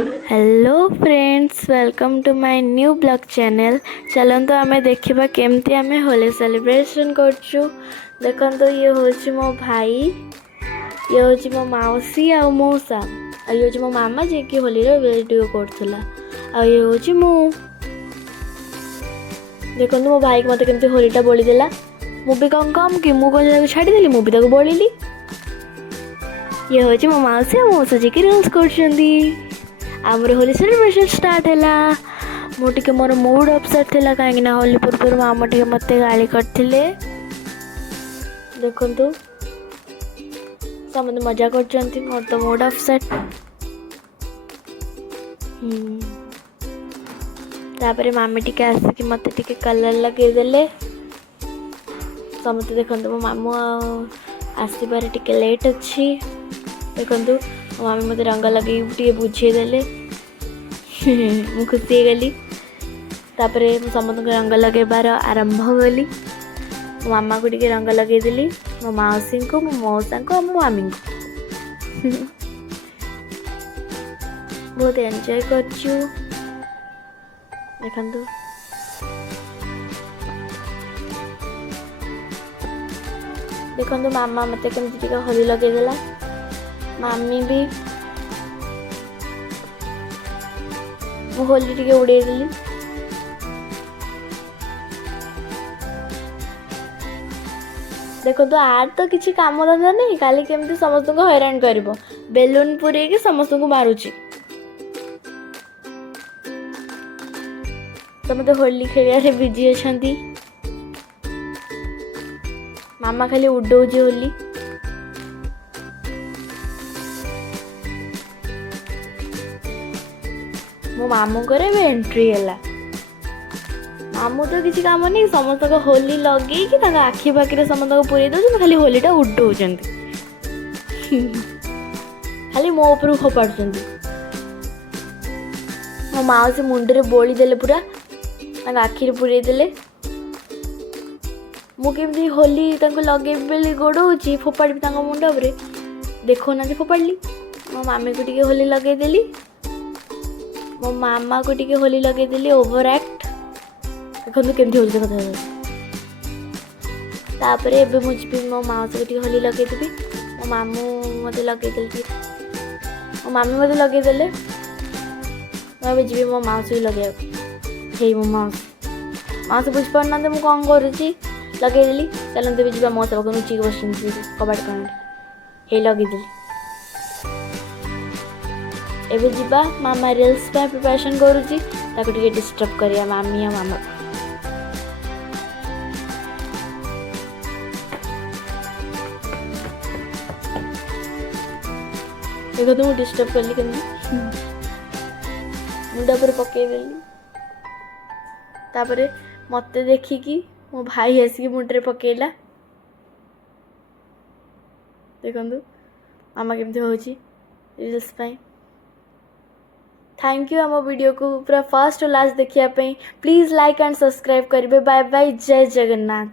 Hello friends, welcome to my new blog channel. चलते आम देखा केमती आम होली सेलिब्रेशन करछु। देखो ये हूँ मो भाई, ये हूँ मो मौसी आ मौसा, आ ये हूँ मो मामा जी की होली वीडियो करथुला। आ ये हूँ मु। देखो मो भाई मत केमती होलीटा बोली देला। मु भी कौन कम कि मु कौन छाड़देली, मु भी बोलिली। ये हूँ मो मौसी आ मौसा जी की रिल्स करछंदी। आमर होली सेलिब्रेशन स्टार्ट है। मुझे मोर मूड अपसेट थी कहीं होली पूर्व मामा टे मत गाली करते। देखु समझ मजा कर मोर तो मूड अपसेट। तापर मामी टी आसिक मत टे कलर लगेदे। समस्त देखो मो मामू आसबार टे लेट अच्छी। देखो मामी मत रंग लगे बुझेदे। मु खुशी हो गली। तापर समस्त रंग लगेबार आरंभ कली। मो मामा को टे रंग लगेदेली, मो मौसी को, मो मौसा को, मो मामी को। बहुत एंजॉय करछु। देखंतु देखंतु मामा मत केमती टे होली लगेदेला। मामी भी होली टे उड़े देली। देखो तो आर तो किसी काम धंदा नहीं, खाली केमती समस्त को हैरान करिवो। बेलून पूरे के समस्त को मारुची। समस्त होली खेलिया बिजी अछंती। मामा खाली उडौची होली। मो मामू करे एंट्री है। मामू तो किसी काम नहीं, समस्त को होली लगे कि आखि पाखि समस्त को पूरे दे, खाली होलीटा उडौ खाली मो ऊपर फोपाड़। मो मौसी मुंडे बोली देले, पूरा आखिरी पूरे देले। मुझे होली लगे गोड़े फोपाड़ी मुंड उपर देखो ना फोपाड़ी। मो मामी को टे होली लगेदेली, मो मामा को टे होली लगेदेली। ओवर एक्ट देखो केमती हो तापर एबे मुझे मो मौसी को होली लगेदेवी। मो मामू मत लगेदे, मो मामी मत लगेदे। मैं जी मो मौसी को लगे हे मो मौसी बुझी पार ना मुझे कौन करुच्ची। लगेदेली। चलते भी जा मौसा पाक लुचिक बस कबाट कण हे लगेदेली। एबे जीवा मामा रिल्स पे प्रिपरेशन करुच्ची, ताको टिके डिस्टर्ब करिया मामी या मामा। देखो तो डिस्टर्ब कर ली केमती मुंडा पर पकईदेली। तापर मत देखिकी मो भाई आसिक मुंडे पकेला। देखो मामा केमती होची रिल्स पे। थैंक यू आम वीडियो को पूरा फर्स्ट और लास्ट देखिया पे। प्लीज लाइक एंड सब्सक्राइब करेंगे। बाय बाय, जय जगन्नाथ।